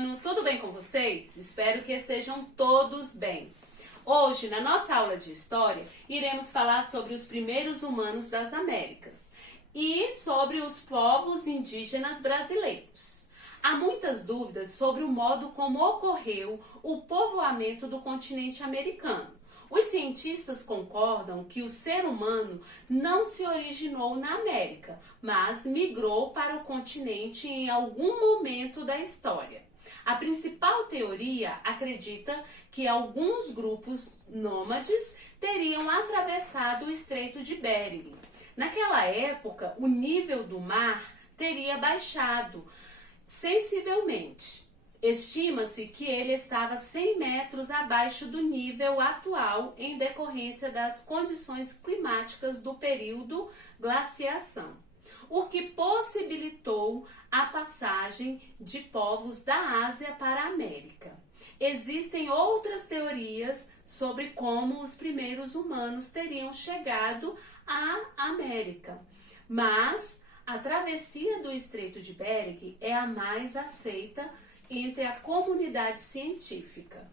ano, tudo bem com vocês? Espero que estejam todos bem. Hoje, na nossa aula de História, iremos falar sobre os primeiros humanos das Américas e sobre os povos indígenas brasileiros. Há muitas dúvidas sobre o modo como ocorreu o povoamento do continente americano. Os cientistas concordam que o ser humano não se originou na América, mas migrou para o continente em algum momento da história. A principal teoria acredita que alguns grupos nômades teriam atravessado o Estreito de Bering. Naquela época, o nível do mar teria baixado sensivelmente. Estima-se que ele estava 100 metros abaixo do nível atual em decorrência das condições climáticas do período glaciação, o que possibilitou a passagem de povos da Ásia para a América. Existem outras teorias sobre como os primeiros humanos teriam chegado à América, mas a travessia do Estreito de Bering é a mais aceita entre a comunidade científica.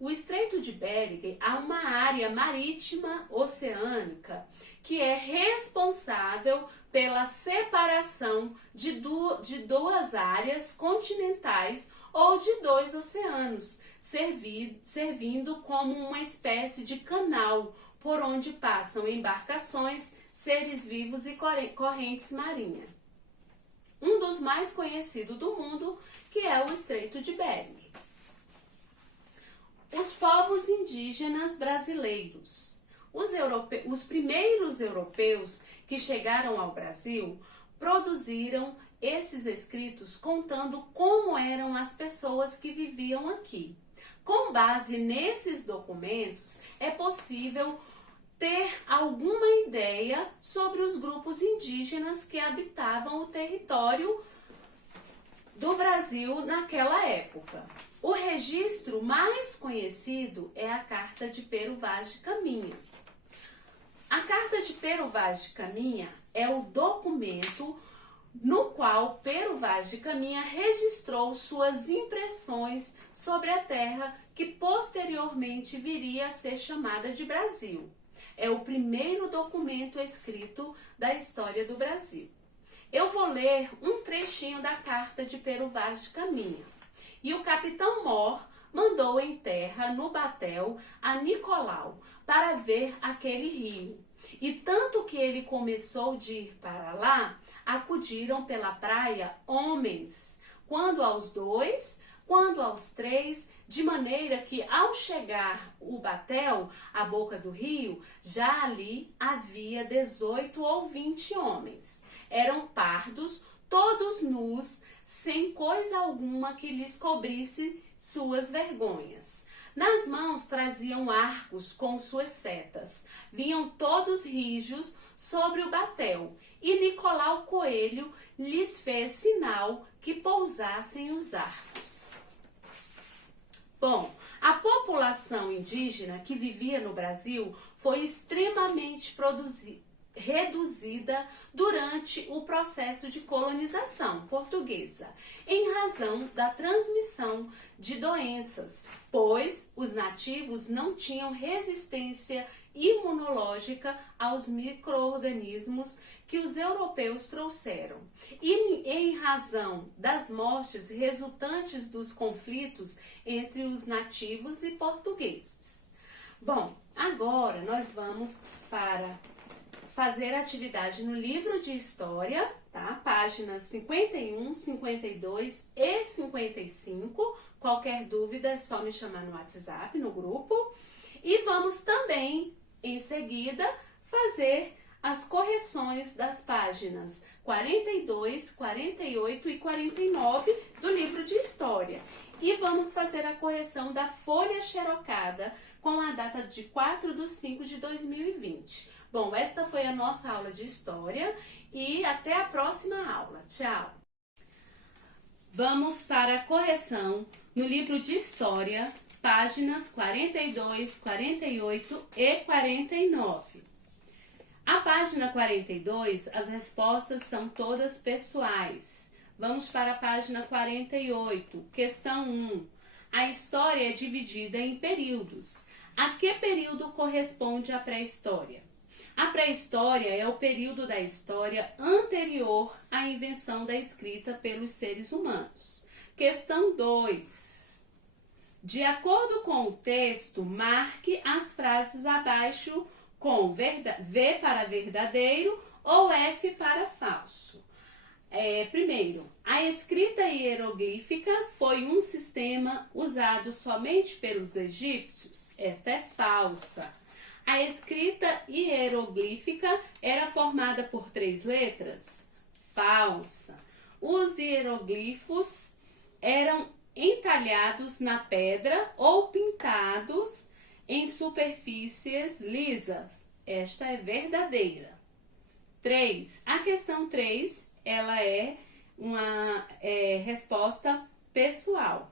O Estreito de Bering é uma área marítima oceânica que é responsável pela separação de duas áreas continentais ou de dois oceanos, servindo como uma espécie de canal por onde passam embarcações, seres vivos e correntes marinhas. Um dos mais conhecidos do mundo, que é o Estreito de Bering. Os povos indígenas brasileiros. Os primeiros europeus que chegaram ao Brasil produziram esses escritos contando como eram as pessoas que viviam aqui. Com base nesses documentos, é possível ter alguma ideia sobre os grupos indígenas que habitavam o território do Brasil naquela época. O registro mais conhecido é a Carta de Pero Vaz de Caminha. A Carta de Pero Vaz de Caminha é o documento no qual Pero Vaz de Caminha registrou suas impressões sobre a terra que posteriormente viria a ser chamada de Brasil. É o primeiro documento escrito da história do Brasil. Eu vou ler um trechinho da Carta de Pero Vaz de Caminha. E o capitão Mor mandou em terra no batel a Nicolau para ver aquele rio. E tanto que ele começou de ir para lá, acudiram pela praia homens, quando aos 2, quando aos 3, de maneira que ao chegar o batel à boca do rio, já ali havia 18 ou 20 homens. Eram pardos, todos nus, sem coisa alguma que lhes cobrisse suas vergonhas. Nas mãos traziam arcos com suas setas. Vinham todos rijos sobre o batel, e Nicolau Coelho lhes fez sinal que pousassem os arcos. Bom, a população indígena que vivia no Brasil foi extremamente reduzida durante o processo de colonização portuguesa, em razão da transmissão de doenças, pois os nativos não tinham resistência imunológica aos micro-organismos que os europeus trouxeram, e em razão das mortes resultantes dos conflitos entre os nativos e portugueses. Bom, agora nós vamos para fazer atividade no livro de História, tá? Páginas 51, 52 e 55. Qualquer dúvida é só me chamar no WhatsApp, no grupo. E vamos também, em seguida, fazer as correções das páginas 42, 48 e 49 do livro de História. E vamos fazer a correção da folha xerocada com a data de 4/5/2020. Bom, esta foi a nossa aula de História e até a próxima aula. Tchau! Vamos para a correção no livro de História, páginas 42, 48 e 49. A página 42, as respostas são todas pessoais. Vamos para a página 48, questão 1. A história é dividida em períodos. A que período corresponde a pré-história? A pré-história é o período da história anterior à invenção da escrita pelos seres humanos. Questão 2. De acordo com o texto, marque as frases abaixo com V para verdadeiro ou F para falso. Primeiro, a escrita hieroglífica foi um sistema usado somente pelos egípcios? Esta é falsa. A escrita hieroglífica era formada por 3 letras? Falsa. Os hieroglifos eram entalhados na pedra ou pintados em superfícies lisas? Esta é verdadeira. 3. A questão 3, ela é uma resposta pessoal.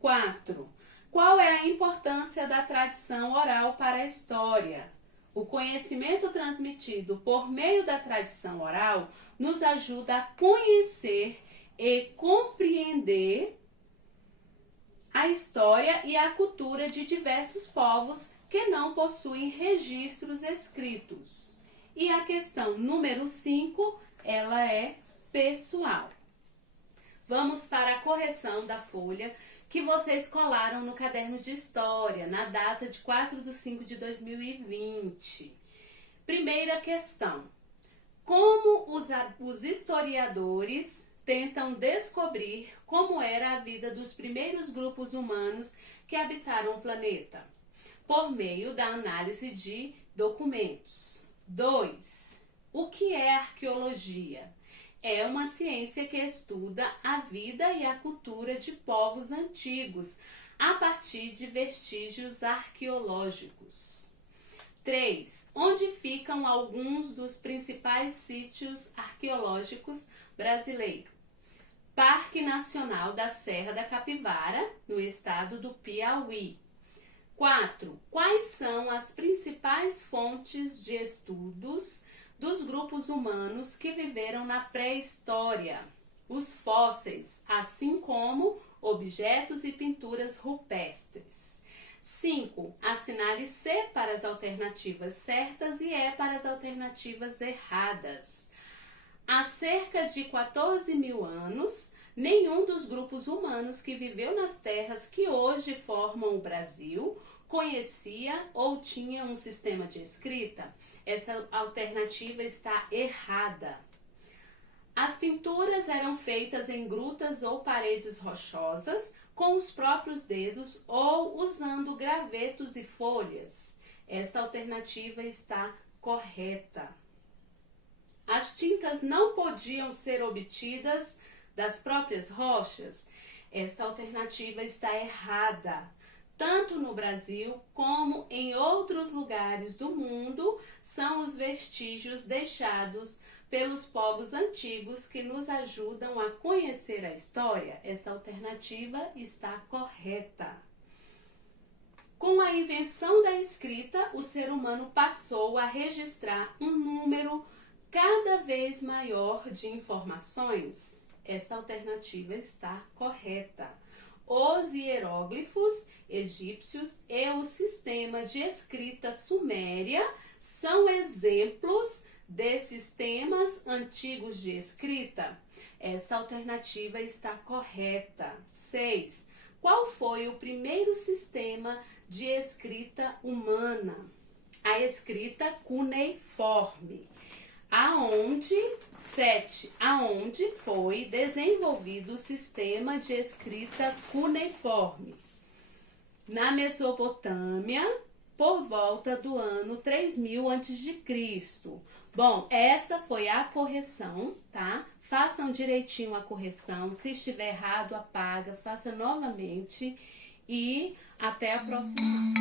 4. Qual é a importância da tradição oral para a história? O conhecimento transmitido por meio da tradição oral nos ajuda a conhecer e compreender a história e a cultura de diversos povos que não possuem registros escritos. E a questão número 5, ela é pessoal. Vamos para a correção da folha que vocês colaram no caderno de história, na data de 4/5/2020. Primeira questão. Como os historiadores tentam descobrir como era a vida dos primeiros grupos humanos que habitaram o planeta? Por meio da análise de documentos. 2. O que é arqueologia? É uma ciência que estuda a vida e a cultura de povos antigos a partir de vestígios arqueológicos. 3. Onde ficam alguns dos principais sítios arqueológicos brasileiros? Parque Nacional da Serra da Capivara, no estado do Piauí. 4. Quais são as principais fontes de estudos dos grupos humanos que viveram na pré-história? Os fósseis, assim como objetos e pinturas rupestres. 5. Assinale C para as alternativas certas e E para as alternativas erradas. Há cerca de 14.000 anos, nenhum dos grupos humanos que viveu nas terras que hoje formam o Brasil conhecia ou tinha um sistema de escrita? Essa alternativa está errada. As pinturas eram feitas em grutas ou paredes rochosas com os próprios dedos ou usando gravetos e folhas. Esta alternativa está correta. As tintas não podiam ser obtidas das próprias rochas? Esta alternativa está errada. Tanto no Brasil como em outros lugares do mundo, são os vestígios deixados pelos povos antigos que nos ajudam a conhecer a história. Esta alternativa está correta. Com a invenção da escrita, o ser humano passou a registrar um número cada vez maior de informações. Esta alternativa está correta. Os hieróglifos egípcios e o sistema de escrita suméria são exemplos de sistemas antigos de escrita. Esta alternativa está correta. 6. Qual foi o primeiro sistema de escrita humana? A escrita cuneiforme. Aonde foi desenvolvido o sistema de escrita cuneiforme? Na Mesopotâmia, por volta do ano 3000 a.C. Bom, essa foi a correção, tá? Façam direitinho a correção. Se estiver errado, apaga, faça novamente e até a próxima.